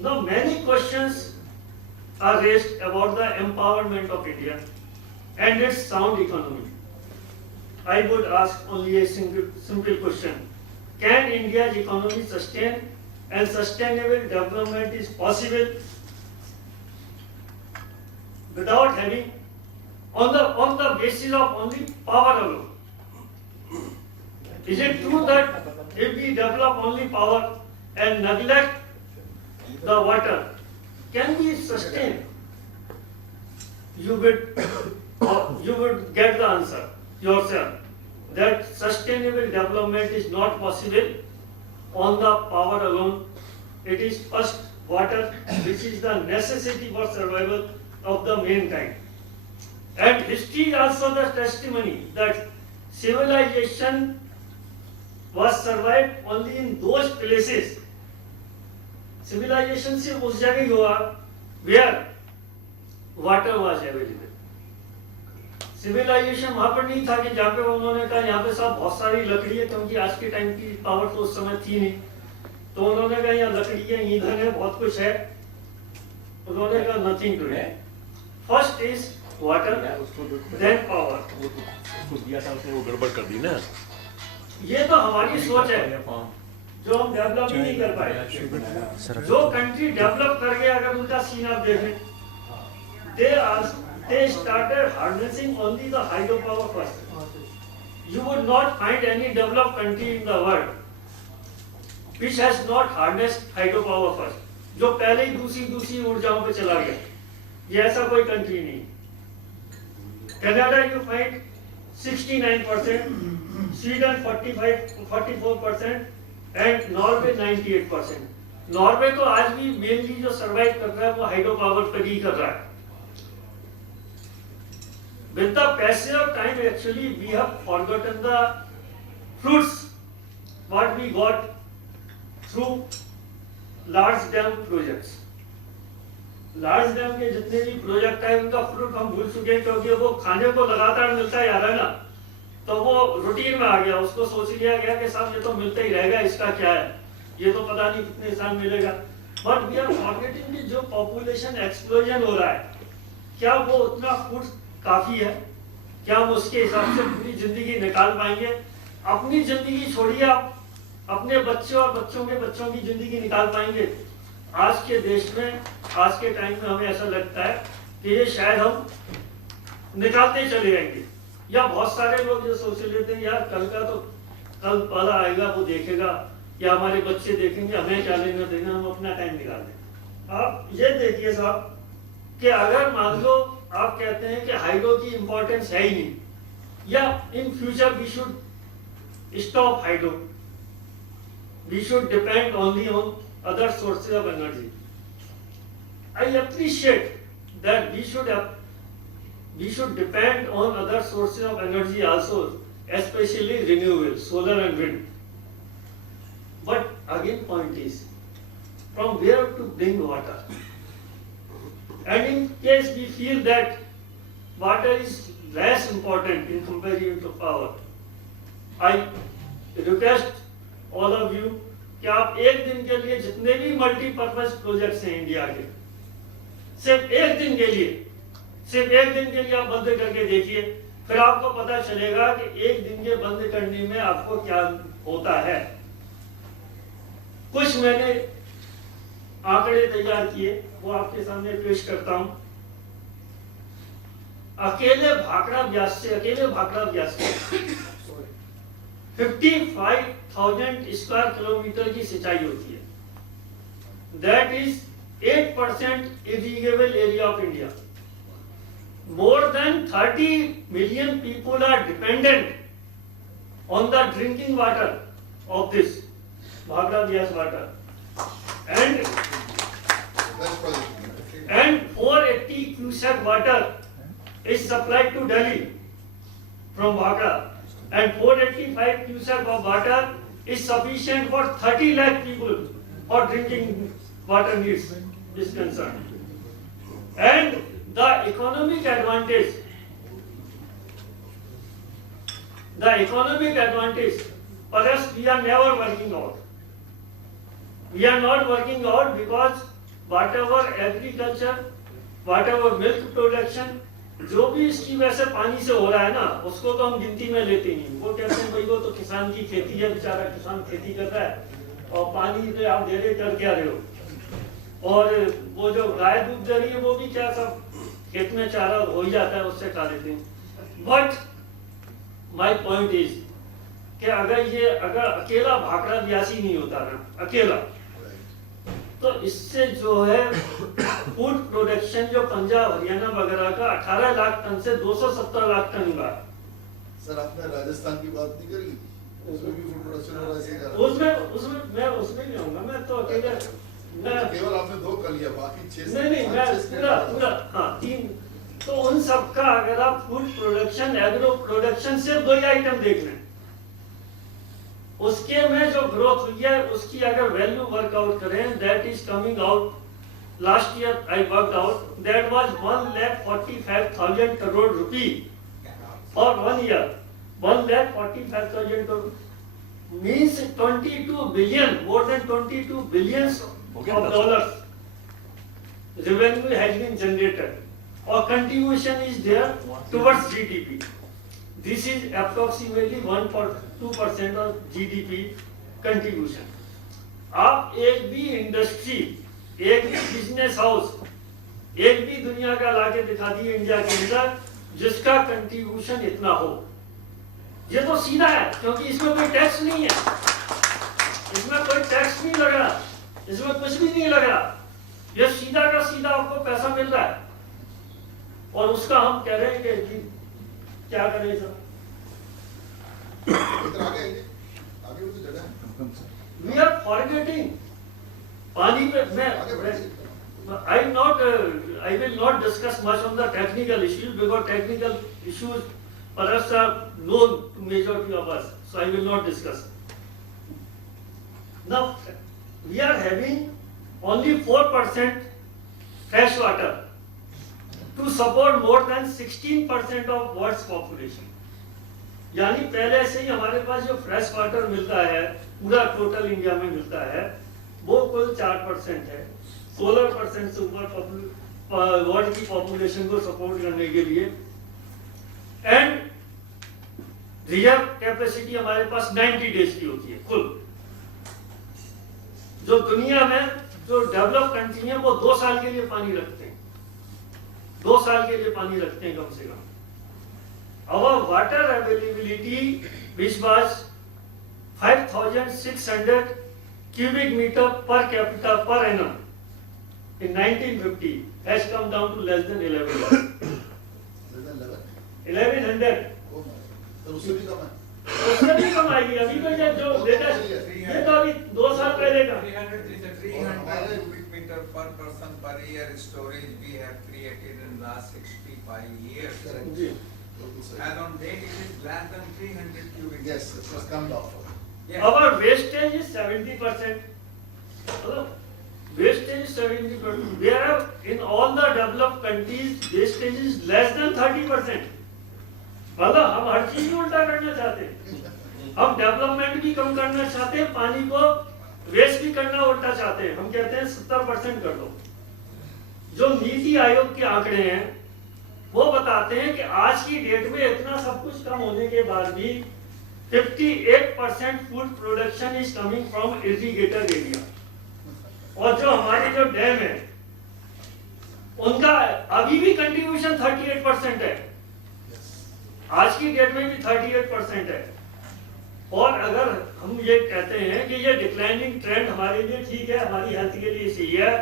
Now many questions are raised about the empowerment of India and its sound economy. I would ask only a simple question. Can India's economy sustain and sustainable development is possible without having on the basis of only power alone? Is it true that if we develop only power and neglect the water, can we sustain? You would get the answer yourself that sustainable development is not possible on the power alone. It is first water, which is the necessity for survival of the mankind. And history is also the testimony that civilization was survived only in those places. Civilization सिर्फ उस जगह ही हुआ where water was available. Civilisation वहां पर नहीं था कि जहाँ पे उन्होंने कहा यहाँ पे साहब बहुत सारी लकड़ी है, क्योंकि आज के टाइम की पावर तो उस समय थी नहीं, तो उन्होंने कहा यहाँ लकड़ी है, ईंधन है, बहुत कुछ है. उन्होंने कहा nothing to it. First is water, then power. उसको दिया था उसने, वो गड़बड़ कर दी ना. ये तो हमारी सोच है जो हम डेवलप ही नहीं कर पाए. जो कंट्री डेवलप कर गए, अगर उनका सीन आप देखें, they started harnessing only the hydropower first. You would not find any developed country in the world which has not harnessed hydropower first. जो पहले ही दूसरी ऊर्जाओं पे चला गया, ये ऐसा कोई कंट्री नहीं. Canada you find 69%, Sweden 44% and Norway 98%. Norway तो आज भी मेनली जो सर्वाइव कर रहा है वो हाइड्रो पावर पर ही कर रहा है. With the passage of time, actually, we have forgotten the fruits what we got through large dam projects. Large dam के जितने भी प्रोजेक्ट है उनका फ्रूट हम भूल चुके हैं, क्योंकि वो खाने को लगातार मिलता जा रहा है ना, तो वो रूटीन में आ गया. उसको सोच लिया गया कि साहब ये तो मिलता ही रहेगा, इसका क्या है, ये तो पता नहीं कितने साल मिलेगा. बट वी आर फॉरगेटिंग कि जो पॉपुलेशन एक्सप्लोजन हो रहा है, क्या वो उतना फूड काफी है? क्या हम उसके हिसाब से पूरी जिंदगी निकाल पाएंगे? अपनी जिंदगी छोड़िए, आप अपने बच्चों और बच्चों के बच्चों की जिंदगी निकाल पाएंगे? आज के देश में, आज के टाइम में हमें ऐसा लगता है कि ये शायद हम निकालते चले जाएंगे. या बहुत सारे लोग जो सोच लेते हैं यार कल का तो कल वाला आएगा, वो देखेगा, या हमारे बच्चे देखेंगे, हमें क्या लेना देना, हम अपना टाइम निकाल दें. आप ये देखिए साहब कि अगर मान लो आप कहते हैं कि हाइड्रो की इंपॉर्टेंस है ही नहीं, या in future we should stop hydro, we should depend only on other sources of energy. I appreciate that we should depend on other sources of energy also, especially renewable, solar and wind. But again point is, from where to bring water? And in case we feel that water is less important in comparison to power, I request all of you कि आप एक दिन के लिए जितने भी multipurpose projects हैं India के, सिर्फ एक दिन के लिए आप बंद करके देखिए, फिर आपको पता चलेगा कि एक दिन के बंद करने में आपको क्या होता है. कुछ मैंने आंकड़े तैयार किए, वो आपके सामने पेश करता हूं. अकेले भाखड़ा ब्यास से 55,000 स्क्वायर किलोमीटर की सिंचाई होती है. That is 8% irrigable area of India. More than 30 million people are dependent on the drinking water of this Bhakra Vyas water, and 480 cubic water is supplied to Delhi from Bhakra, and 485 cubic of water is sufficient for 30 lakh people for drinking water needs is concerned. And the economic advantage, for us, we are never working out. We are not working out because whatever agriculture, whatever milk production, जो भी इसकी वजह से पानी से हो रहा है ना, उसको तो हम गिनती में लेते नहीं। वो कहते हैं भाई वो तो किसान की खेती है, बेचारा किसान खेती कर रहा है और पानी तो आप दे रहे कर क्या रहे हो। और वो जो गाय दूध दे रही है वो भी क्या सब खेत में चारा हो ही जाता है, उससे खा लेते हैं। बट माई पॉइंट इज कि अगर अकेला भाखड़ा ब्यासी नहीं होता ना, अकेला, तो इससे जो है फूड प्रोडक्शन जो पंजाब हरियाणा वगैरह का 18 लाख टन से 270 लाख टन हुआ। सर आपने राजस्थान की बात नहीं करी, उसमें भी फूड प्रोडक्शन हो रहा है इसी कारण। उसमें नहीं आऊंगा, मैं तो अकेले केवल आपने 2 कर लिया, बाकी 6 नहीं मैं पूरा हाँ 3। तो उन सबका अगर आप फूड प्रोडक्शन एग्रो प्रोडक्शन से 2 ही आइटम देख लें, उसके में जो ग्रोथ हुई है उसकी अगर वैल्यू वर्कआउट करें, that is coming out. Last year I worked out that was 1,45,000 crore rupee for 1 year। 1,45,000 crore means 22 billion, more than 22 billions of dollars revenue has been generated, or contribution is there towards GDP. This is approximately 1.2% of GDP contribution. आप एक भी industry, एक भी business house, एक भी दुनिया का लाके दिखा दिए इंडिया के अंदर जिसका कंट्रीब्यूशन इतना हो। ये तो सीधा है, क्योंकि इसमें कोई टैक्स नहीं है, इसमें कोई टैक्स नहीं लग रहा, इसमें कुछ भी नहीं लग रहा, ये सीधा का सीधा आपको पैसा मिल रहा है। और उसका हम कह रहे हैं कि क्या करें सर, इधर आगे भी तो जगह है। वी आर फॉरगेटिंग पानी पे। I will not discuss much on the technical issues because technical issues perhaps are known to majority of us, so I will not discuss. Now we are having only 4% fresh water to support more than 16% of world's population। यानी पहले से ही हमारे पास जो fresh water मिलता है पूरा total India में मिलता है वो कुल 4% है। 16% से ऊपर वर्ल्ड की पॉपुलेशन को सपोर्ट करने के लिए, एंड रिजर्व कैपेसिटी हमारे पास 90 डेज की होती है कुल। जो दुनिया में जो डेवलप कंट्री है वो 2 साल के लिए पानी रखते हैं, 2 साल के लिए पानी रखते हैं कम से कम। Our water availability, which was 5,600 cubic meter per capita per annum in 1950, has come down to less than 1100। 1100। तो उससे भी कम है। उससे भी कम आएगी। अभी तो जो लेटेस्ट, ये तो अभी 2 साल पहले का। 300 cubic meter per person per year storage we have created in last 65 years. Ji. As on date, it is less than 300 cubic. Yes, it has come down. Yes. Our wastage is 70%. Wastage is 70%. Whereas in all the developed countries, wastage is less than 30%. मतलब हम हर चीज में उल्टा करना चाहते हैं, हम development भी कम करना चाहते हैं, पानी को वेस्ट भी करना उल्टा चाहते हैं। हम कहते हैं 70% कर दो। जो नीति आयोग के आंकड़े हैं वो बताते हैं कि आज की डेट में इतना सब कुछ कम होने के बाद भी 58% food production is coming from irrigated area. और जो हमारे जो डैम है उनका अभी भी कंट्रीब्यूशन 38% है, आज की डेट में भी 38% है। और अगर हम ये कहते हैं कि ये डिक्लाइनिंग ट्रेंड हमारे लिए ठीक है, हमारी हेल्थ के लिए सही है,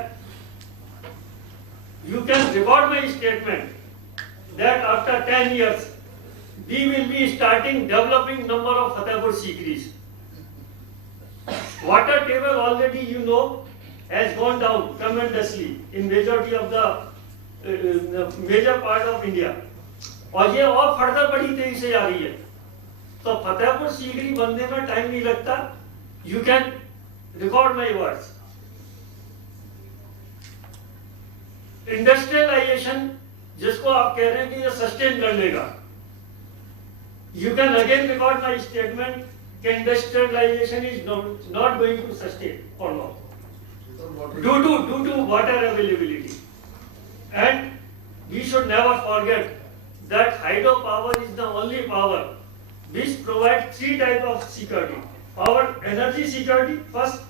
you can record my statement that after 10 years we will be starting developing number of Fatehpur Sikris. Water table already you know has gone down tremendously in majority of the major part of India, और ये और further बड़ी तेजी से आ रही है। तो फतेहपुर सीकरी बनने में टाइम नहीं लगता। You can record my words. Industrialisation जिसको आप कह रहे हैं कि ये सस्टेन कर लेगा, you can again record my statement कि industrialisation is not going to sustain for long. water. due to water availability. And we should never forget that hydropower is the only power which provides three types of security. Power, energy security, first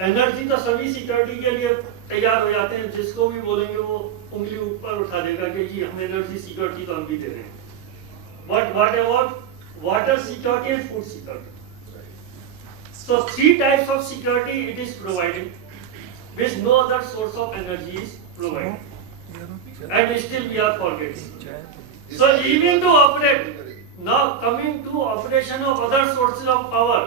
energy तो सभी security के लिए तैयार हो जाते हैं, जिसको भी बोलेंगे वो उंगली ऊपर उठा देगा कि जी हम एनर्जी सिक्योरिटी तो हम भी दे रहे हैं. But what about water security and food security? So three types of security it is providing, which no other source of energy is providing, and still we are forgetting. So even to operate, now coming to operation of other sources of power,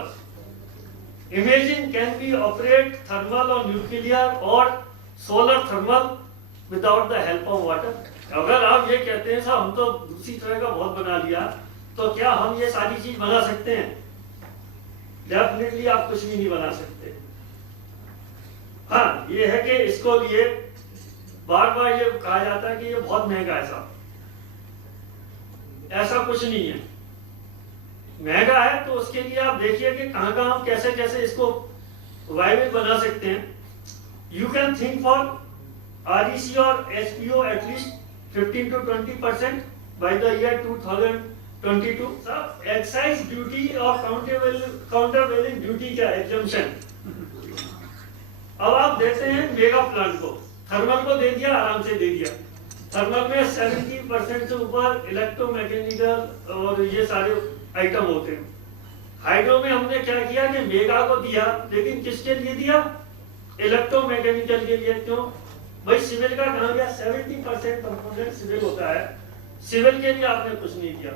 imagine can we operate thermal or nuclear or solar thermal without the help of water? अगर आप ये कहते हैं साहब हम तो दूसरी तरह का बहुत बना लिया, तो क्या हम ये सारी चीज बना सकते हैं? डेफिनेटली आप कुछ भी नहीं बना सकते. हाँ, ये है कि इसको लिए बार बार ये कहा जाता है कि ये बहुत महंगा है साहब. ऐसा कुछ नहीं है. महंगा है तो उसके लिए आप देखिए कि कहां कहां हम कैसे कैसे इसको वायबल बना सकते हैं. You can think for REC और SPO at least 15 to 20% by the year 2022. सब एक्साइज ड्यूटी और काउंटरवेलिंग ड्यूटी का एग्जम्पशन अब आप देते हैं मेगा प्लांट को. थर्मल को दे दिया, आराम से दे दिया. थर्मल में 70% से ऊपर इलेक्ट्रोमैकेनिकल और ये सारे आइटम होते हैं. हाइड्रो में हमने क्या किया कि मेगा को दिया, लेकिन किसके लिए दिया? इलेक्ट्रोमैकेनिकल के लिए. क्यों भाई? सिविल का कहा गया 70% कंपोनेंट सिविल होता है, सिविल के लिए आपने कुछ नहीं किया.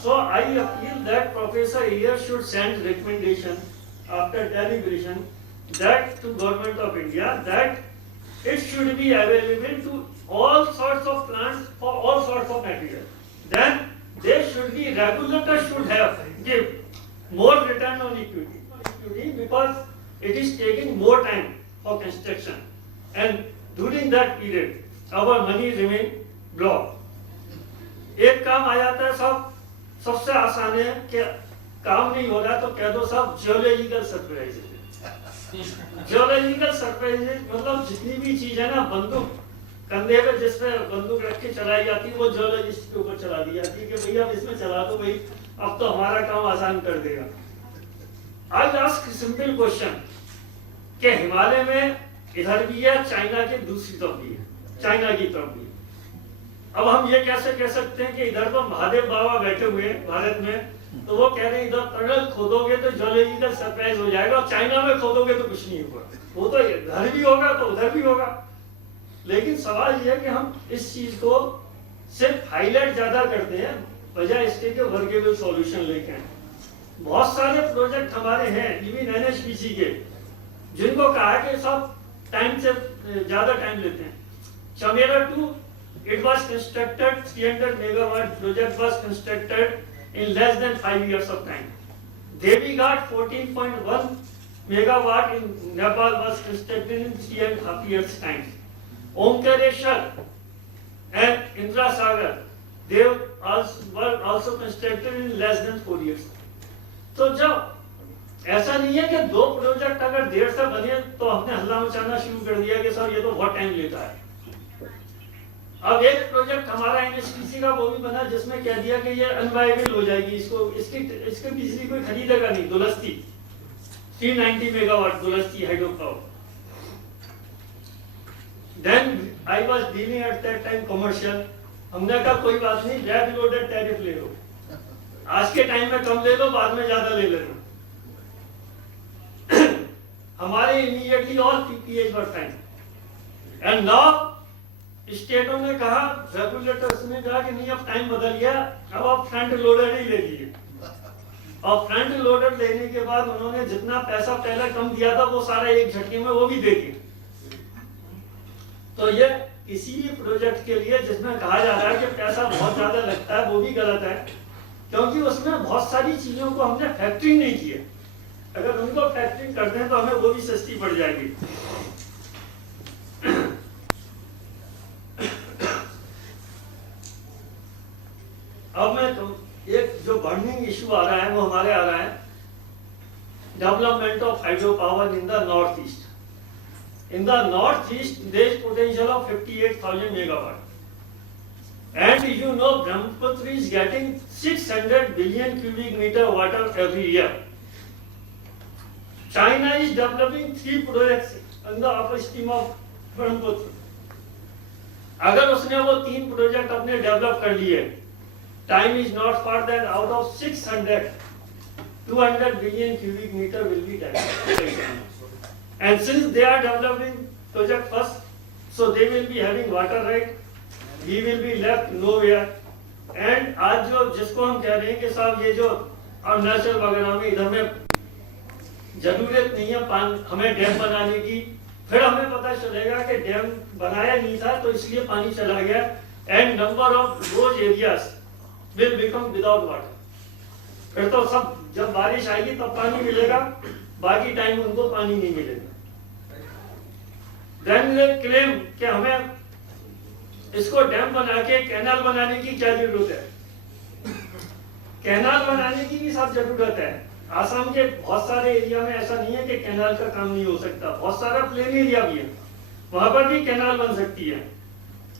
So I appeal that Professor Iyer should send recommendation after deliberation that to Government of India that it should be available to all sorts of plants for all sorts of material. Then they should be, regulator should have give more return on equity because it is taking more time for construction, and during that period our money remain blocked. एक काम आ जाता है सब, सबसे आसान है कि काम नहीं हो रहा तो कह दो सब जियोलॉजिकल सरप्राइजेज. जियोलॉजिकल सरप्राइजेज मतलब जितनी भी चीज है ना, बंदूक कंधे पे जिस पे बंदूक रख के चलाई जाती है वो जियोलॉजिस्ट के ऊपर चला दी जाती है कि भैया अब इसमें चला दो भाई, अब तो हमारा काम आसान कर देगा. आज आस्क सिंपल क्वेश्चन कि हिमालय में इधर भी है, चाइना के दूसरी तरफ भी है, चाइना की तरफ भी. अब हम ये कैसे कह सकते हैं कि इधर तो महादेव बाबा बैठे हुए हैं भारत में, तो वो कह रहे हैं इधर टनल खोदोगे तो जियोलॉजिकल सरप्राइज हो जाएगा, और चाइना में खोदोगे तो कुछ नहीं होगा. वो तो इधर भी होगा तो उधर भी होगा. लेकिन सवाल ये है कि हम इस चीज को सिर्फ हाईलाइट ज्यादा करते हैं बजाय इसके कि वर्केबल सॉल्यूशन लेके आए. बहुत सारे प्रोजेक्ट हमारे हैं इवन NHPC के, जिनको कहा है कि सब टाइम से ज्यादा टाइम लेते हैं. Chamera 2, it was constructed 300 megawatt project was constructed in less than 5 years of time. Devi Ghat 14.1 megawatt in Nepal was constructed in 3.5 years time. Omkareshwar and Indra Sagar, they were also constructed in less than 4 years. तो जब ऐसा नहीं है कि दो project अगर देर से बने तो हमने हल्ला मचाना शुरू कर दिया कि सर ये तो बहुत टाइम लेता है. अब एक प्रोजेक्ट हमारा NHPC का वो भी बना जिसमें कह दिया कि ये अनवायबल हो जाएगी, इसके बिजली कोई खरीदेगा नहीं. Dulhasti 390 megawatt Dulhasti hydro power. Then I was dealing at that time commercial. हमने कहा कोई बात नहीं, बैक लोडेड टैरिफ ले लो, आज के टाइम में कम ले लो, बाद में ज्यादा ले लेना. हमारे immediately all PPAs were signed, and now स्टेटों ने कहा, रेगुलेटर्स ने कहा कि नहीं अब टाइम बदल गया, अब आप फ्रंट लोडर ही ले लीजिए. और फ्रंट लोडर लेने के बाद उन्होंने जितना पैसा पहले कम दिया था वो सारा एक झटके में वो भी दे दिया. तो ये किसी भी प्रोजेक्ट के लिए जिसमें कहा जा रहा है कि पैसा बहुत ज्यादा लगता है वो भी गलत है, क्योंकि उसमें बहुत सारी चीजों को हमने फैक्टरिंग नहीं की है. अगर उनको फैक्टरिंग करते हैं तो हमें वो भी सस्ती पड़ जाएगी. अब मैं एक जो बर्निंग इशू आ रहा है वो हमारे आ रहा है, development of hydro power in the north east. In the northeast, there is potential of 58,000 megawatt. And you know, Brahmaputra is getting 600 billion cubic meter water every year. China is developing 3 projects on the upstream of Brahmaputra. अगर उसने वो 3 project अपने develop कर लिए, time is not far that out of 600, 200 billion cubic meter will be developed. And since they are developing project first, so they will be having water right, we will be left nowhere. And आज जो जिसको हम कह रहे हैं कि साहब ये जो अरुणाचल वगैरह में इधर में जरूरत नहीं है हमें डैम बनाने की, फिर हमें पता चलेगा कि डैम बनाया नहीं था तो इसलिए पानी चला गया, and number of those areas will become without water. फिर तो सब जब बारिश आएगी तब पानी मिलेगा, बाकी टाइम उनको पानी नहीं मिलेगा. देन दे क्लेम कि हमें इसको डैम बना के कैनाल बनाने की क्या जरूरत है. कैनाल बनाने की भी सब जरूरत है. आसाम के बहुत सारे एरिया में ऐसा नहीं है कि कैनाल का काम नहीं हो सकता, बहुत सारा प्लेन एरिया भी है, वहां पर भी कैनाल बन सकती है.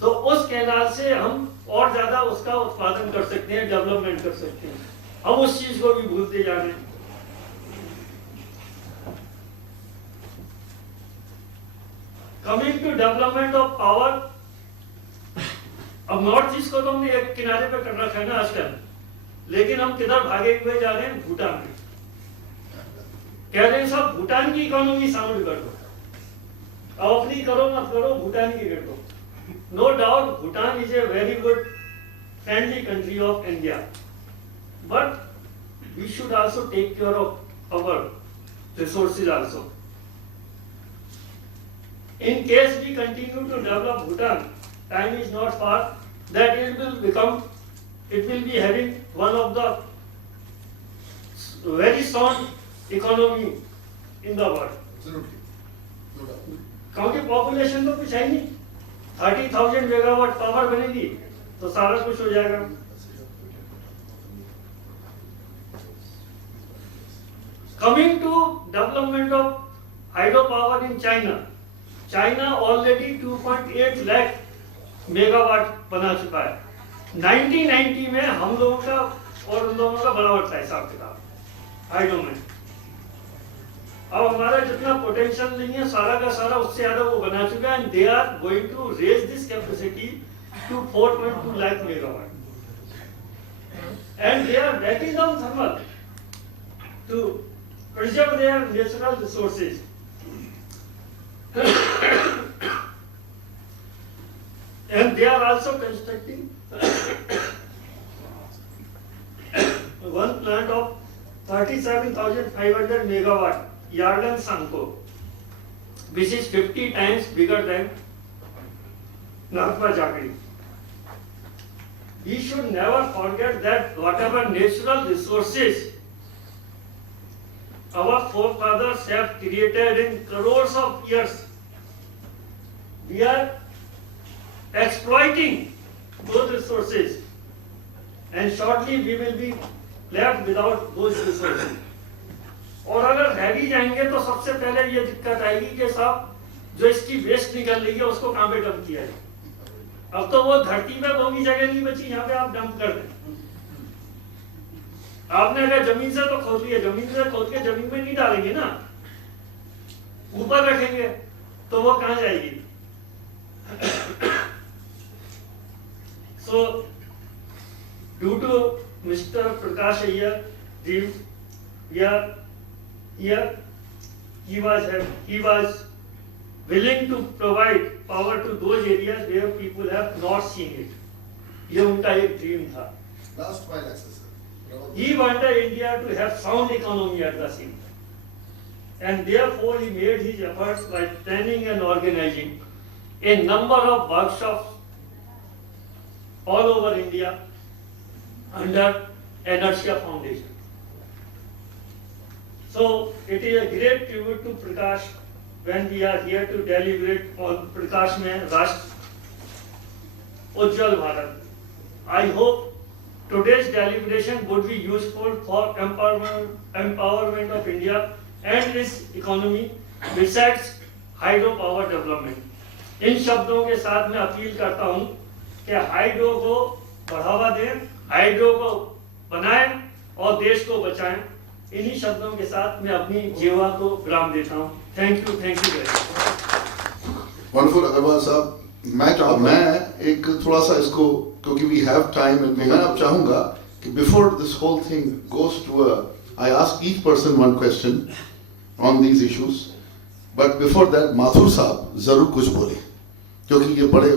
तो उस कैनाल से हम और ज्यादा उसका उत्पादन कर सकते हैं, डेवलपमेंट कर सकते हैं. हम उस चीज को भी भूलते जा रहे हैं. Coming to development of power, अब नॉर्थ ईस्ट को तो हमने एक किनारे पे कर रखा है ना आजकल, लेकिन हम किधर भागे हुए जा रहे हैं? भूटान में. कह रहे हैं सब भूटान की इकोनॉमी शामिल कर दो, अब अपनी करो मत करो, भूटान की कर दो. No doubt Bhutan is a very good friendly country of India, but we should also take care of our resources also. In case we continue to develop Bhutan, time is not far that it will be having one of the very sound economy in the world. Absolutely. No doubt. क्योंकि population तो कुछ है नहीं, 30,000 megawatt power बनेगी तो सारा कुछ हो जाएगा. Coming to development of hydropower in China. China already 2.8 lakh megawatt बना चुका है. 1990 में हम लोगों का और उन लोगों का बराबर था हिसाब किताब हाइड्रो में. अब हमारा जितना पोटेंशियल नहीं है सारा का सारा उससे ज्यादा वो बना चुका है, and they are going to raise this capacity to 4.2 lakh megawatt, and they are backing down thermal to preserve their natural resources. And they are also constructing one plant of 37,500 megawatt, Yarlung Sanko, which is 50 times bigger than Nathpa Jagri. We should never forget that whatever natural resources our forefathers have created in crores of years, we are exploiting those resources, and shortly we will be left without those resources. और अगर रह भी जाएंगे तो सबसे पहले ये दिक्कत आएगी कि साहब जो इसकी वेस्ट निकल रही है उसको कहाँ पे डंप किया है. अब तो वो धरती में वो भी जगह नहीं बची यहाँ पे आप डंप कर दें. आपने अगर जमीन से तो खोद लिया, जमीन से खोद के जमीन में नहीं डालेंगे ना, ऊपर रखेंगे तो वो कहाँ जाएगी. So due to Mr. Prakash Iyer, he was willing to provide power to those areas where people have not seen it. ये उनका एक ड्रीम था. Last mile access. He wanted India to have sound economy at the same time, and therefore he made his efforts by planning and organizing a number of workshops all over India under Inertia Foundation. So it is a great tribute to Prakash when we are here to deliberate on Prakash mein Rashtra Ujjwal Bharat. I hope today's deliberation would be useful for empowerment of India and its economy. Besides hydro power development. इन शब्दों के साथ मैं appeal करता हूं कि hydro को बढ़ावा दें, हाइड्रो को बनाएं और देश को बचाएं। इन्हीं शब्दों के साथ मैं अपनी जीवा को विराम देता हूं। Thank you very much. Wonderful Agarwal sahab, मैं एक थोड़ा सा इसको, क्योंकि वी हैव टाइम, मैं अब चाहूंगा कि before this whole thing goes to I ask each person one question on these issues, but before that Mathur sahab जरूर कुछ बोले, क्योंकि ये बड़े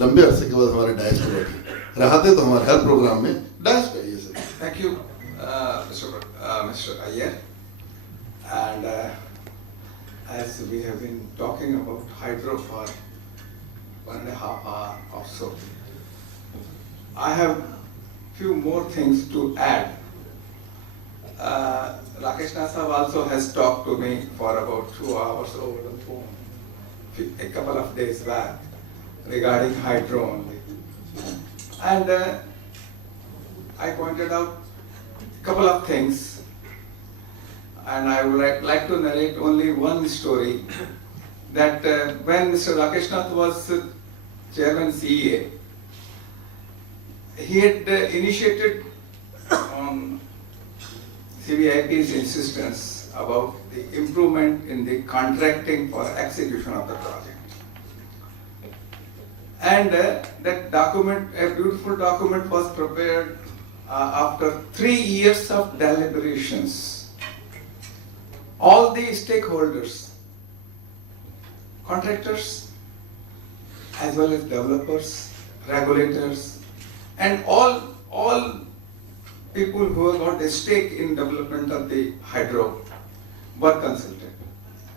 लंबे अरसे के बाद हमारे डायस पे बैठे रहते तो हमारे हर प्रोग्राम में डायस पे ये sir. Thank you, Mr. Iyer. And as we have been talking about hydro for 1.5 hours or so, I have few more things to add. Rakesh Sahab also has talked to me for about 2 hours over the phone a couple of days back regarding hydro only. And I pointed out a couple of things, and I would like to narrate only one story, that when Mr. Rakesh Nath was chairman CEA, he had initiated on CVIP's insistence about the improvement in the contracting for execution of the project. And that document, a beautiful document, was prepared after 3 years of deliberations. All the stakeholders, contractors, as well as developers, regulators, and all people who have got a stake in development of the hydro were consulted.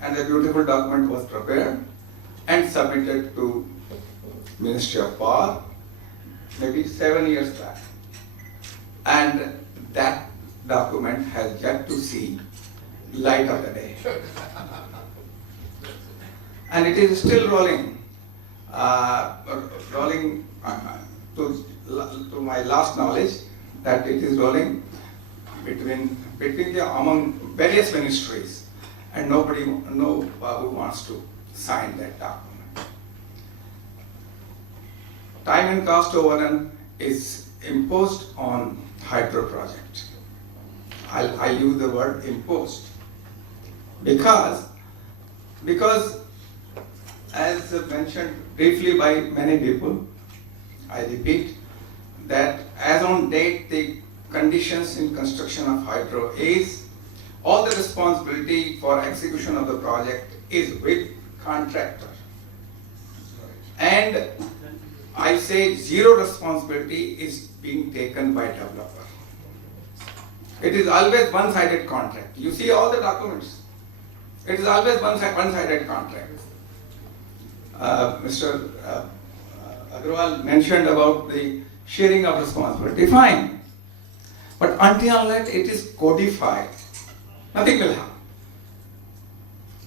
And a beautiful document was prepared and submitted to Ministry of Power maybe 7 years back. And that document has yet to see light of the day. And it is still rolling, to my last knowledge, that it is rolling among various ministries, and no Babu wants to sign that document. Time and cost overrun is imposed on hydro project. I use the word imposed because as mentioned briefly by many people, I repeat that as on date the conditions in construction of hydro is all the responsibility for execution of the project is with contractor. And I say zero responsibility is being taken by developer. It is always one-sided contract. You see all the documents. It is always one-sided contract. Mr. Agrawal mentioned about the sharing of responsibility. Fine. But until unless it is codified, nothing will happen.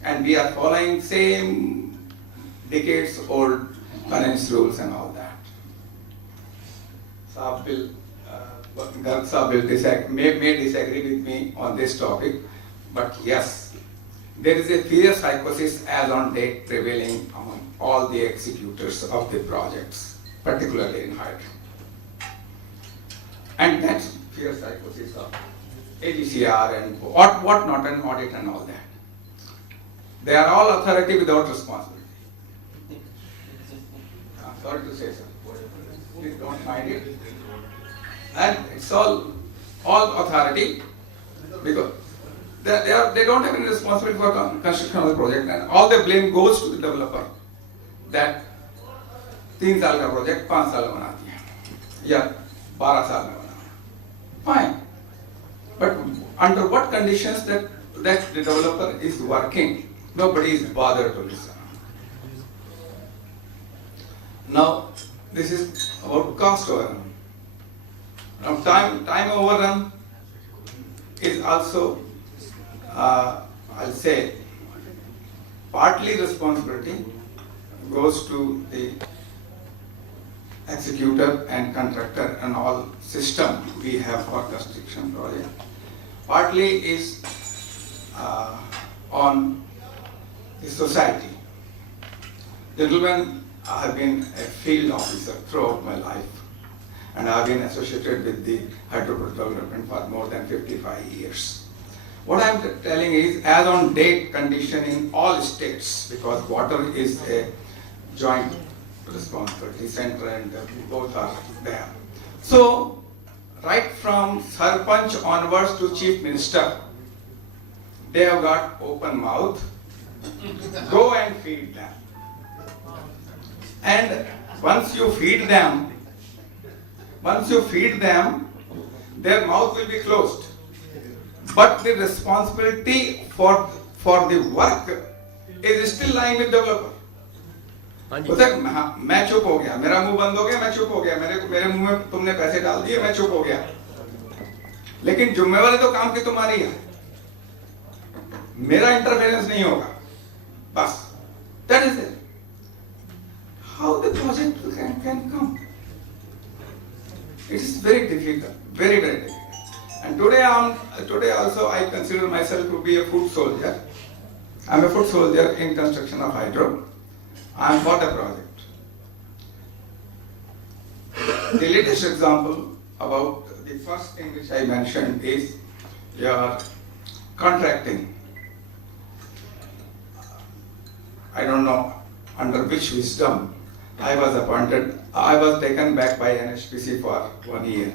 And we are following same decades old finance rules and all that. Garg Saab may disagree with me on this topic, but yes, there is a fear psychosis as on date prevailing among all the executors of the projects, particularly in hydro. And that's fear psychosis of AGCR and what not, and audit and all that. They are all authority without responsibility. I'm sorry to say so. Please don't mind it. And it's all authority because they don't have any responsibility for construction of the project, and all the blame goes to the developer that 3 साल का project 5 साल में बना दिया या 12 साल में बना। Fine, but under what conditions that the developer is working, nobody is bothered to listen. Now this is about cost overrun. Now time overrun is also I'll say partly responsibility goes to the executor and contractor and all system we have for construction project. Partly is on the society. Gentlemen, I have been a field officer throughout my life, and I have been associated with the hydropower development for more than 55 years. What I am telling is, as on date condition in all states, because water is a joint responsibility, center and both are there. So, right from Sarpanch onwards to Chief Minister, they have got open mouth. Go and feed them. And once you feed them, their mouth will be closed. But the responsibility for the work is still lying with developer. बोलते मैं चुप हो गया, मेरा मुंह बंद हो गया, मैं चुप हो गया, मेरे मुंह में तुमने पैसे डाल दिए, मैं चुप हो गया. लेकिन जिम्मेवारी तो काम की तुम्हारी है. मेरा इंटरफेरेंस नहीं होगा. बस. That is it. How the project can come? It is very difficult, very difficult. And today also I consider myself to be a foot soldier. I am a foot soldier in construction of hydro. I am for the project. The latest example about the first thing which I mentioned is your contracting. I don't know under which wisdom I was taken back by NHPC for 1 year,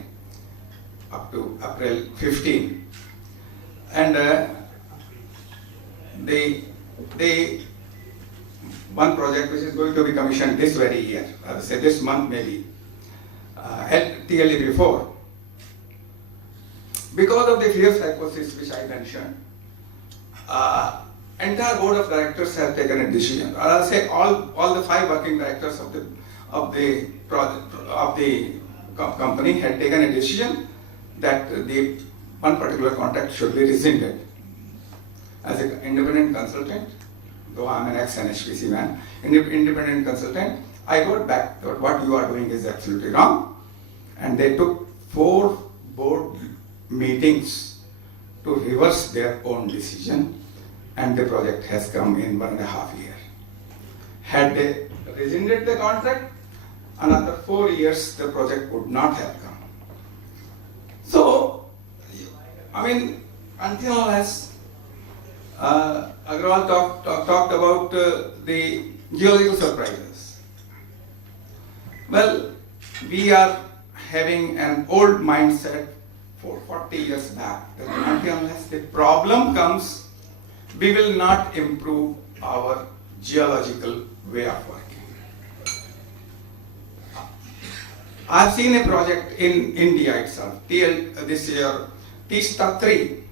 up to April 15. And the one project which is going to be commissioned this very year, I would say this month maybe, TLE before, because of the fear psychosis which I mentioned, entire board of directors have taken a decision. Or I'll say all the 5 working directors of the company had taken a decision that the one particular contract should be rescinded. As an independent consultant, though I'm an ex-NHPC man, independent consultant, I got back that what you are doing is absolutely wrong. And they took 4 board meetings to reverse their own decision, and the project has come in 1.5 years. Had they rescinded the contract, another 4 years the project would not have come. So, I mean, until unless Agrawal talked about the geological surprises. Well, we are having an old mindset for 40 years back that until unless the problem comes, we will not improve our geological way of working. I've seen a project in India itself, this year, Teesta 3.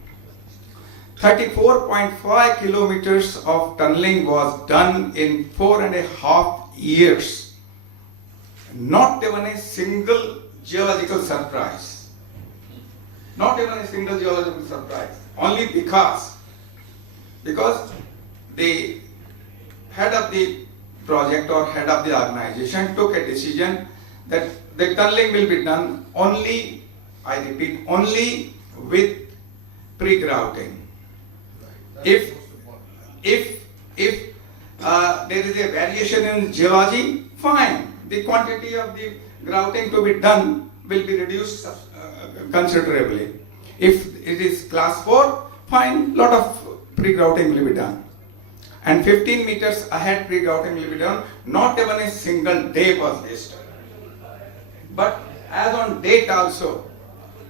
34.5 kilometers of tunneling was done in 4.5 years. Not even a single geological surprise. Not even a single geological surprise. Only because the head of the project or head of the organization took a decision that the tunneling will be done only, I repeat, only with pre-grouting. If there is a variation in geology, fine. The quantity of the grouting to be done will be reduced considerably. If it is class 4, fine, lot of pre-grouting will be done. And 15 meters ahead pre-grouting will be done. Not even a single day was wasted. But as on date also,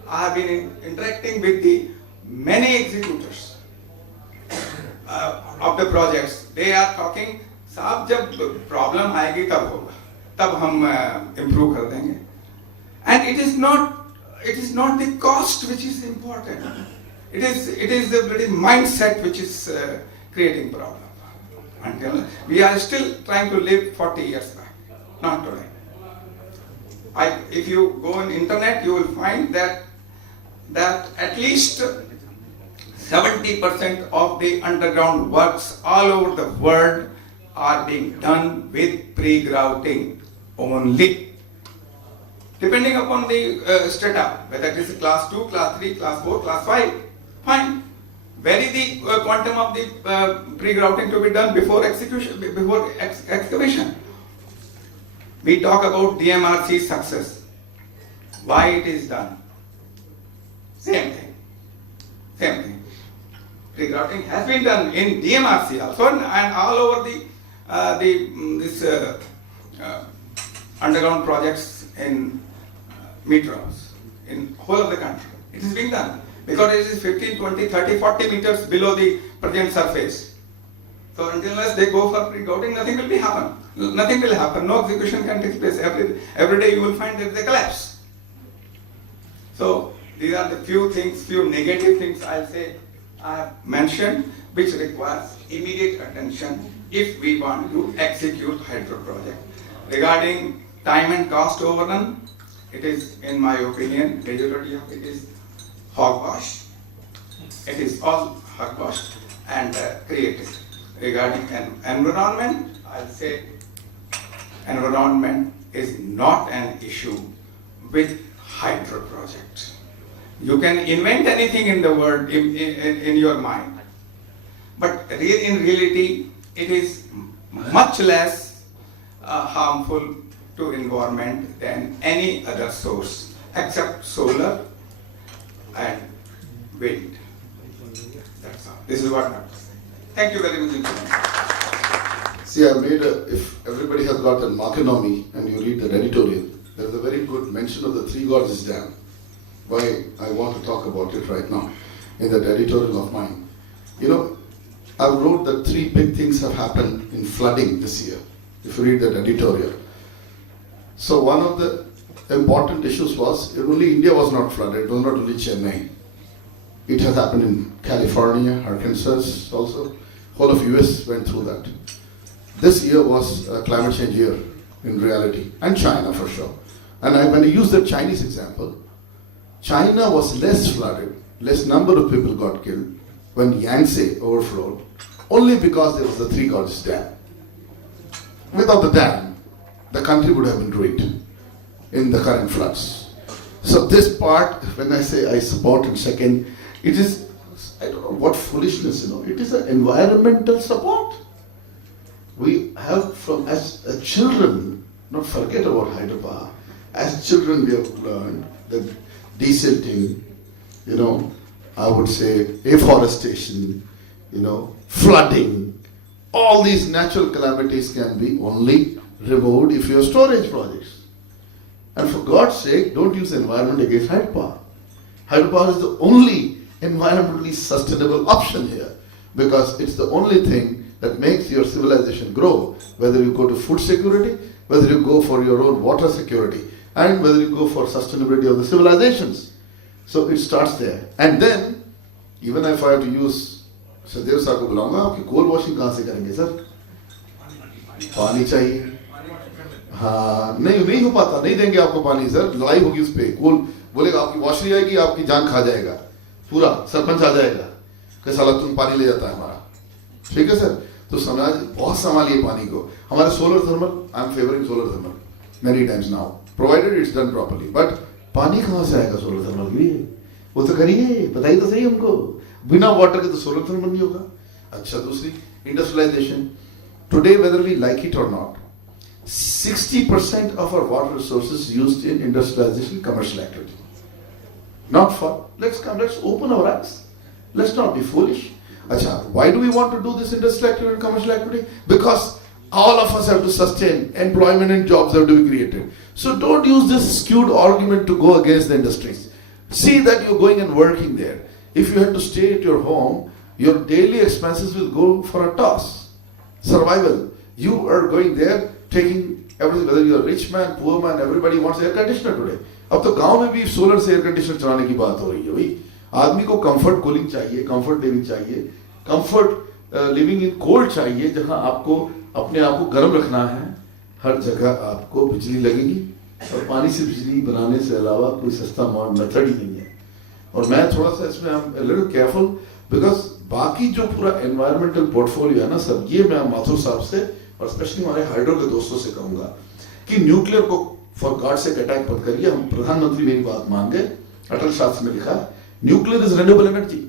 I have been interacting with the many executors of the projects. They are talking, साहब जब problem आएगी तब होगा, तब हम improve कर देंगे. And it is not the cost which is important. It is the bloody mindset which is creating problem. Until we are still trying to live 40 years back, not today. If you go on internet, you will find that at least 70% of the underground works all over the world are being done with pre-grouting only. Depending upon the strata, whether it is class 2, class 3, class 4, class 5, fine. vary the quantum of the pre-grouting to be done before execution, before excavation. We talk about DMRC success. Why it is done? Same thing. Same thing. Pre-grouting has been done in DMRC also and all over this underground projects in metros in whole of the country. It is being done because it is 15, 20, 30, 40 meters below the present surface. So unless they go for pre-grouting, nothing will be happen. Nothing will happen. No execution can take place. Every day you will find there is a collapse. So these are the few things, few negative things I'll say I have mentioned, which requires immediate attention if we want to execute hydro project. Regarding time and cost overrun, it is, in my opinion, majority of it is hogwash. It is all hogwash and created. Regarding environment, I'll say environment is not an issue with hydro project. You can invent anything in the world in your mind, but in reality, it is much less harmful to environment than any other source except solar and wind. That's all. This is what I have to say. Thank you very much. See, if everybody has got a Marconomy and you read the editorial, there's a very good mention of the Three Gorges Dam. Why I want to talk about it right now in that editorial of mine. You know, I wrote that three big things have happened in flooding this year, if you read that editorial. So one of the important issues was, only India was not flooded, it was not only Chennai. It has happened in California, Arkansas also. Whole of US went through that. This year was a climate change year in reality, and China for sure. And when I use the Chinese example, China was less flooded, less number of people got killed when Yangtze overflowed, only because there was the Three Gorges Dam. Without the dam, the country would have been ruined in the current floods. So this part, when I say I support and second, it is, I don't know what foolishness, it is an environmental support. We have as children, not forget about hydropower, as children we have learned that desilting, I would say afforestation, flooding, all these natural calamities can be only removed if you have storage projects. And for God's sake, don't use the environment against hydropower. Hydropower is the only environmentally sustainable option here because it's the only thing that makes your civilization grow, whether you go to food security, whether you go for your own water security, and whether you go for sustainability of the civilizations. So it starts there. And then, even if I have to use, Sadev Sir को बुलाऊंगा, आपकी coal washing कहाँ से करेंगे sir? पानी चाहिए. हाँ, नहीं हो पाता, नहीं देंगे आपको पानी सर, लड़ाई होगी उस पे. कोल बोलेगा आपकी वॉशरी आएगी, आपकी जान खा जाएगा, पूरा सरपंच आ जाएगा, कि साला तुम पानी ले जाता है हमारा. ठीक है सर? तो समाज बहुत संभालिए पानी को. हमारे solar thermal, I am favouring solar thermal many times now, provided it's done properly. But पानी कहाँ से आएगा सोलर थर्मल के लिए? वो तो करिए, बताइए तो सही हमको. बिना वाटर के तो सोलर थर्मल नहीं होगा. अच्छा, दूसरी industrialisation. Today, whether we like it or not, 60% of our water resources used in industrialization, commercial activity. Not for, let's open our eyes. Let's not be foolish. Achha, why do we want to do this industrial activity and commercial activity? Because all of us have to sustain, employment and jobs have to be created. So don't use this skewed argument to go against the industries. See that you're going and working there. If you have to stay at your home, your daily expenses will go for a toss. Survival. You are going there, taking everything, whether you're a rich man, poor man, everybody wants air conditioner today. अब तो गांव में भी solar से air conditioner चलाने की बात हो रही है भाई. आदमी को कंफर्ट कूलिंग चाहिए, कंफर्ट लिविंग चाहिए, कंफर्ट लिविंग इन कोल्ड चाहिए, जहां आपको अपने आप को गर्म रखना है. हर जगह आपको बिजली लगेगी और पानी से बिजली बनाने से अलावा कोई सस्ता मेथड ही नहीं है. और मैं थोड़ा सा इसमें I am little careful because बाकी जो पूरा एनवायरमेंटल पोर्टफोलियो है ना सब, ये मैं माथुर साहब से और स्पेशली हमारे हाइड्रो के दोस्तों से कहूंगा कि न्यूक्लियर को फॉर गॉड से अटैक मत करिए. हम प्रधानमंत्री मेरी बात मान गए, अटल शास्त्री ने लिखा nuclear is renewable energy.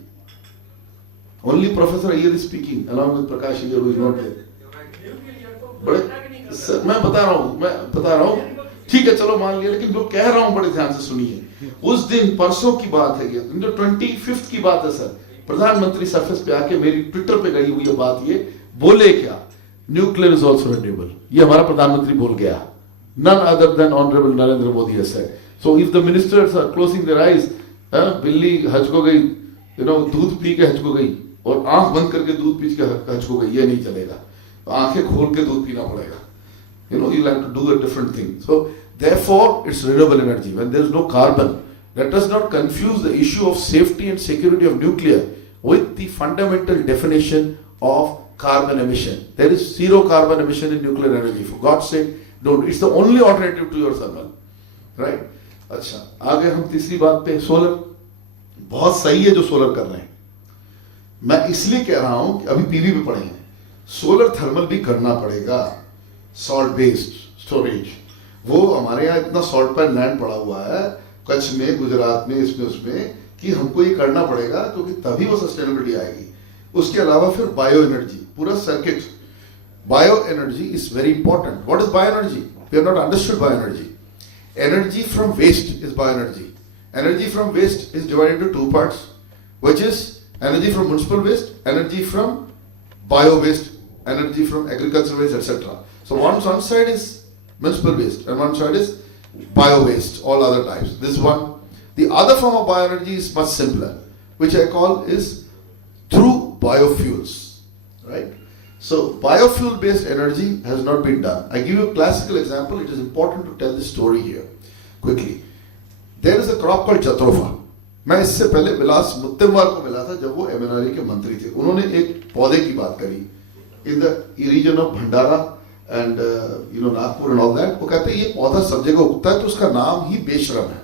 Only Professor Iyer is speaking along with Prakash Iyer who is not there. बड़े मैं बता रहा हूँ ठीक है चलो मान लिया, लेकिन जो कह रहा हूँ बड़े ध्यान से सुनिए। उस दिन परसों की बात है, 25 की बात है सर, प्रधानमंत्री सरफेस पे आके मेरी ट्विटर पे गई हुई है बात, ये बोले क्या, न्यूक्लियर इज ऑल्सो रेन्यूएबल, ये हमारा प्रधानमंत्री बोल गया, none other than honorable Narendra Modi has said. So if the ministers are closing their eyes, बिल्ली हचको गई, दूध पी के हचको गई और आंख बंद करके दूध पी के हचको गई, ये नहीं चलेगा, आंखें खोल के दूध पीना पड़ेगा. You'll have to do a different thing. So therefore it's renewable energy. When there is no carbon, let us not confuse the issue of safety and security of nuclear with the fundamental definition of carbon emission. There is zero carbon emission in nuclear energy. For God's sake, don't. It's the only alternative to your thermal. Right? अच्छा, आगे हम तीसरी बात पे, solar. बहुत सही है जो सोलर कर रहे हैं. मैं इसलिए कह रहा हूं कि अभी पीवी पे पड़े हैं, सोलर थर्मल भी करना पड़ेगा. सॉल्ट बेस्ड स्टोरेज, वो हमारे यहाँ इतना सॉल्ट पैन लैंड पड़ा हुआ है कच्छ में, गुजरात में, इसमें उसमें, कि हमको ये करना पड़ेगा, क्योंकि तभी वो सस्टेनेबिलिटी आएगी. उसके अलावा फिर बायो एनर्जी, पूरा circuit. Bioenergy is very important. What is bioenergy? We have not understood bioenergy. Energy from waste is bioenergy. Energy from waste is divided into two parts, which is energy from municipal waste, energy from bio waste, energy from agricultural waste, etc. So one side is municipal waste and one side is bio waste, all other types. This is one. The other form of bioenergy is much simpler, which I call is through biofuels, right? So biofuel based energy has not been done. I give you a classical example. It is important to tell this story here quickly. There is a crop called Jatropha. मैं इससे पहले विलास मुत्तेमवार को मिला था जब वो MNRE के मंत्री थे. उन्होंने एक पौधे की बात करी in the region of Bhandara and Nagpur and all that. वो कहते हैं ये पौधा सब जगह उगता है, तो उसका नाम ही बेशरम है.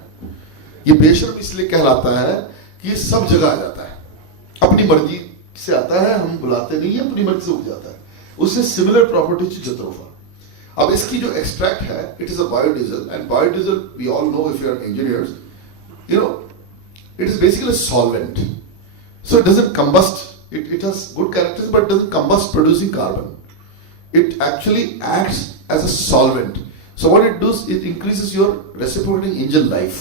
ये बेशरम इसलिए कहलाता है कि ये सब जगह आ जाता है, अपनी मर्जी से आता है, हम बुलाते नहीं है, अपनी मर्जी से उग जाता है. उससे सिमिलर प्रॉपर्टी टू जत्रोफा. अब इसकी जो एक्सट्रैक्ट है, it is a biodiesel, and biodiesel we all know if you are engineers, it is basically a solvent. So it doesn't combust, it has good characteristics but doesn't combust producing carbon. It actually acts as a solvent. So what it does, it increases your reciprocating engine life.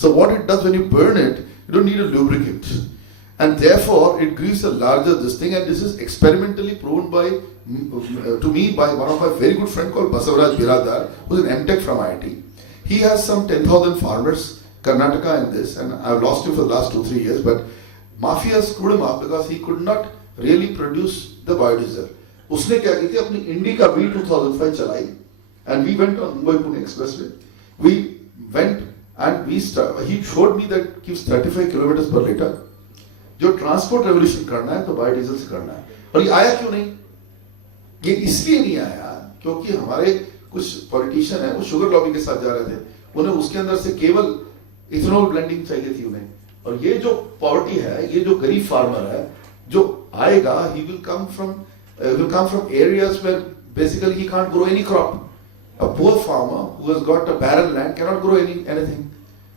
So what it does when you burn it, you don't need a lubricant. And therefore, it gives a larger this thing, and this is experimentally proven by, to me, by one of my very good friend called Basavaraj Biradar, who's an MTech from IIT. He has some 10,000 farmers, Karnataka in this, and I've lost him for the last 2-3 years, but mafia screwed him up because he could not really produce the biodiesel. उसने क्या की थी, अपनी Indica V2005 चलाई, and we went on Mumbai-Pune expressway. We went and he showed me that it gives 35 kilometers per liter. जो transport revolution करना है तो बायोडीजल से करना है. और ये आया क्यों नहीं? ये इसलिए नहीं आया क्योंकि हमारे कुछ पॉलिटिशियन है, वो शुगर लॉबी के साथ जा रहे थे, उन्हें उसके अंदर से केवल इथेनॉल ब्लेंडिंग चाहिए थी उन्हें. और ये जो पॉवर्टी है, ये जो गरीब फार्मर है जो आएगा, he will come from areas where basically he can't grow any crop. A poor farmer who has got a barren land cannot grow anything.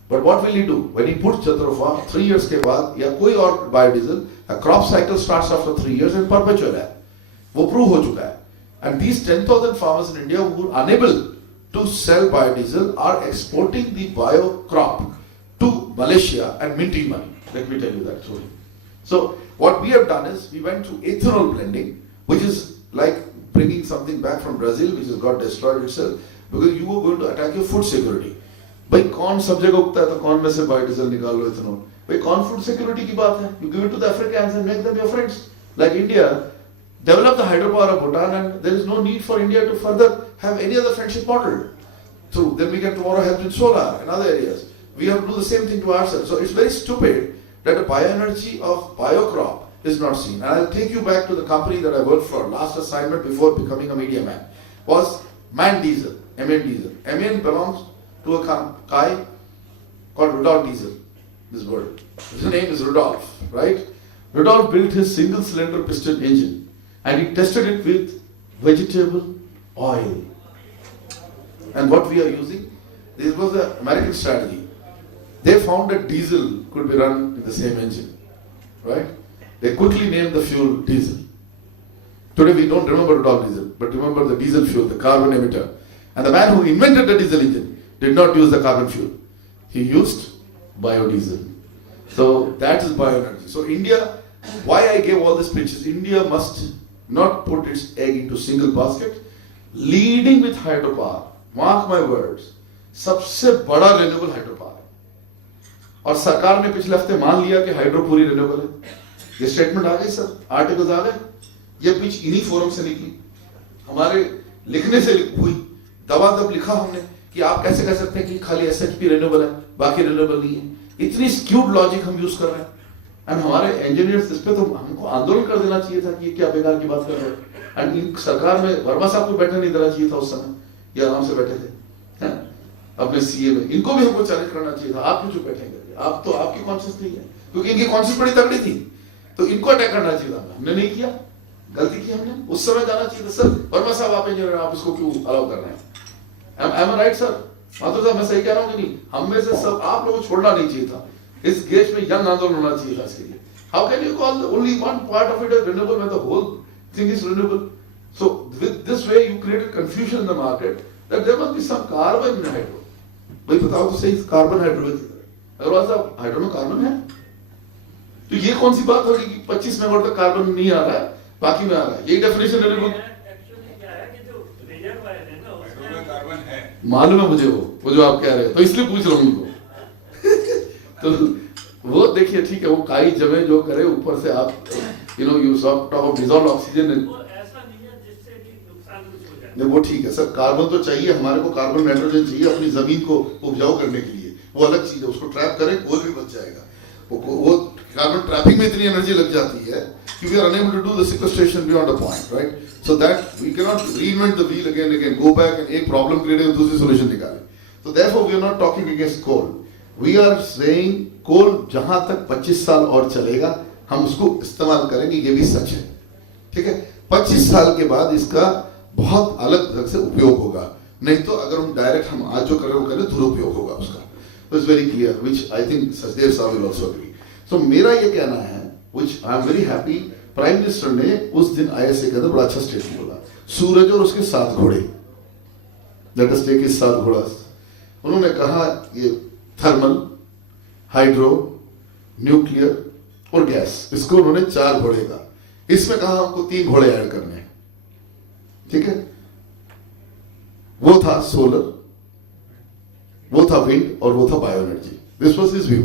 But what will he do? When he puts Jatropha, 3 years के बाद या कोई और biodiesel, a crop cycle starts after 3 years and perpetual है. वो prove हो चुका है. And these 10,000 farmers in India who are unable to sell biodiesel are exporting the bio crop to Malaysia and minting money. Let me tell you that story. So what we have done is we went to ethanol blending, which is like bringing something back from Brazil, which has got destroyed itself, because you were going to attack your food security. भाई कौन सब जगह उगता है तो कौन में से बायोडीजल निकाल लो, इथेनॉल. भाई कौन फूड सिक्योरिटी की बात है? You give it to the Africans and make them your friends. Like India, develop the hydropower of Bhutan, and there is no need for India to further have any other friendship model. So then we can tomorrow help in solar and other areas. We have to do the same thing to ourselves. So it's very stupid that a bioenergy of biocrop is not seen. And I'll take you back to the company that I worked for. Last assignment before becoming a media man was MAN Diesel, MN Diesel. MN belongs to a guy called Rudolf Diesel. This word. His name is Rudolf, right? Rudolf built his single cylinder piston engine and he tested it with vegetable oil. And what we are using, this was the American strategy. They found that diesel could be run in the same engine, right? They quickly named the fuel diesel. Today we don't remember at all diesel, but remember the diesel fuel, the carbon emitter. And the man who invented the diesel engine did not use the carbon fuel. He used biodiesel. So that is bioenergy. So India, why I gave all these speeches, India must not put its egg into single basket, leading with hydropower. Mark my words, सबसे बड़ा renewable hydropower है। और सरकार ने पिछले हफ्ते मान लिया कि हाइड्रो पूरी renewable है। ये स्टेटमेंट आ गई सर, आर्टिकल्स आ गए। ये पिच इन्हीं फोरम से निकली, हमारे लिखने से हुई। दवा तब लिखा हमने कि आप कैसे कह सकते हैं कि खाली एसएचपी रिन्यूएबल है, बाकी रिन्यूएबल नहीं है। इतनी स्क्यूड लॉजिक हम यूज कर रहे हैं। एंड हमारे इंजीनियर्स इस पे तो हमको आंदोलन कर देना चाहिए था कि ये क्या बेकार की बात कर रहे हैं। एंड इन सरकार में वर्मा साहब को बैठने नहीं देना चाहिए था उस समय, ये आराम से बैठे थे हैं अपने सीए में। इनको भी हमको चैलेंज करना चाहिए था, आप क्यों चुप बैठेंगे? आप तो आपकी कॉन्शियस नहीं है, क्योंकि इनकी कॉन्शियस बड़ी तगड़ी थी, तो इनको अटैक करना चाहिए था। हमने नहीं किया, गलती की हमने। उस समय जाना चाहिए था सर, वर्मा साहब आप इंजीनियर, आप इसको क्यों अलाउ कर रहे हैं? Am I right sir? माधुर साहब मैं सही कह रहा हूँ कि नहीं? हम में से सब आप लोगों को छोड़ना नहीं चाहिए था। इस देश में यंग आंदोलन होना चाहिए था इसके लिए। How can you call only one part of it as renewable when the whole thing is renewable? So with this way you created confusion in the market that there must be some carbon in hydro. भाई बताओ तो सही, carbon hydro Agarwal साहब, hydro में carbon है? तो ये कौन सी बात होगी कि 25 मेगावाट तक कार्बन नहीं आ रहा है, बाकी में आ रहा है? यही डेफिनेशन रिन्यूएबल मालूम है मुझे, वो जो आप कह रहे हैं, तो इसलिए पूछ रहा हूं उनको। तो वो देखिए ठीक है, वो काई जमे जो करे ऊपर से आप you talk about dissolved oxygen, ऐसा नहीं है जिससे भी नुकसान कुछ हो जाए। नहीं वो ठीक है सर, कार्बन तो चाहिए हमारे को, कार्बन नाइट्रोजन चाहिए अपनी जमीन को उपजाऊ करने के लिए, वो अलग चीज है। उसको ट्रैप करें, कोल भी बच जाएगा। वो कार्बन ट्रैपिंग में इतनी एनर्जी लग जाती है कि we are unable to do the sequestration beyond a point, right? So that we cannot reinvent the wheel again and again, go back and एक problem create and दूसरी solution निकालें। So therefore we are not talking against coal. We are saying coal जहां तक 25 साल और चलेगा हम उसको इस्तेमाल करेंगे, ये भी सच है, ठीक है? 25 साल के बाद इसका बहुत अलग ढंग से उपयोग होगा, नहीं तो अगर हम डायरेक्ट हम आज जो कर रहे हैं वो करें दुरुपयोग होगा उसका। So it's very clear, which I think Sachdev sir will also agree. So मेरा ये कहना है, which I am very happy, prime minister ने उस दिन आईएसए के अंदर बड़ा अच्छा स्टेटमेंट बोला, सूरज और उसके 7 घोड़े, लेट अस टेक हिज 7 घोड़ा। उन्होंने कहा ये थर्मल, हाइड्रो, न्यूक्लियर और गैस, इसको उन्होंने 4 घोड़े का, इसमें कहा हमको 3 घोड़े ऐड करने हैं, ठीक है? वो था सोलर, वो था विंड और वो था bio energy. This was his view,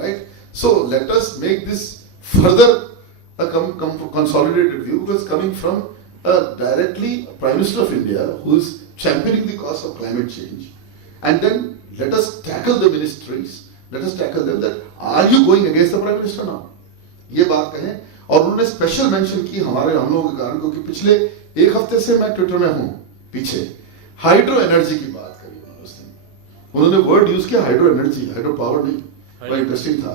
right? So let us make this further a consolidated view, was coming from directly Prime Minister of India, who is championing the cause of climate change. And then let us tackle the ministries, let us tackle them that are you going against the Prime Minister now? ये बात कहें। और उन्होंने special mention की हमारे हम लोगों के कारण, क्योंकि पिछले 1 हफ्ते से मैं ट्विटर में हूँ पीछे, हाइड्रो एनर्जी की बात करी उन्होंने उस दिन। उन्होंने वर्ड यूज किया हाइड्रो एनर्जी, हाइड्रो पावर नहीं, बड़ा इंटरेस्टिंग था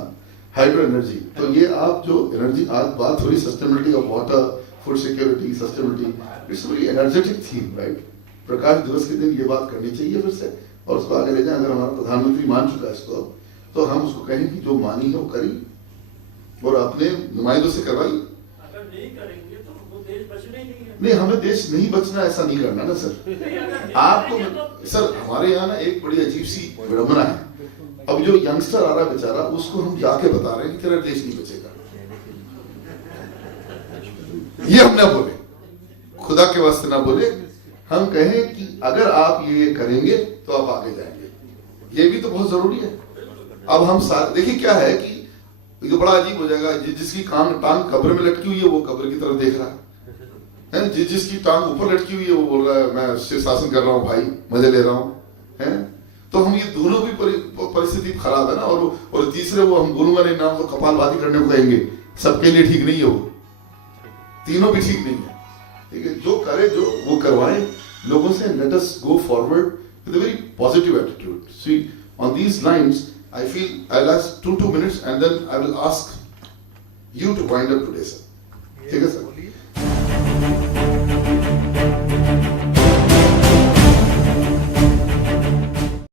हाइड्रो एनर्जी। तो ये आप जो एनर्जी आज बात हो रही, sustainability of water, food security, sustainability, it's very energetic theme, right? Prakash Divas के दिन ये बात करनी चाहिए फिर से, और उसको आगे ले जाएं। अगर हमारा प्रधानमंत्री मान चुका है इसको, तो हम उसको कहें कि जो मानी है वो करी और अपने नुमाइंदों से करवाई। अगर नहीं करेंगे तो वो देश बचना ही नहीं है। नहीं, हमें देश नहीं बचना, ऐसा नहीं करना ना सर। आपको सर, हमारे यहाँ ना एक बड़ी अजीब सी विडंबना है। अब जो यंगस्टर आ रहा है बेचारा, उसको हम जाके बता रहे हैं कि तेरा देश नहीं बचेगा। ये हम ना बोले, खुदा के वास्ते ना बोले, हम कहें कि अगर आप ये करेंगे तो आप आगे जाएंगे। ये भी तो बहुत जरूरी है। अब हम सारे देखिए क्या है कि ये बड़ा अजीब हो जाएगा, जिसकी टांग कब्र में लटकी हुई है वो कब्र की तरफ देख रहा है, जिसकी टांग ऊपर लटकी हुई है वो बोल रहा है मैं शासन कर रहा हूँ भाई, मजे ले रहा हूँ, है? तो हम ये दोनों भी परिस्थिति खराब है ना। और तीसरे वो हम बोलूंगा नहीं नाम, तो कपालभाती करने को कहेंगे, सबके लिए ठीक नहीं है, वो तीनों भी ठीक नहीं है, ठीक है? जो करे जो वो करवाए लोगों से। Let us go forward with a very positive attitude. See on these lines I feel I'll ask 2 minutes and then I will ask you to wind up today, sir. ठीक है सर?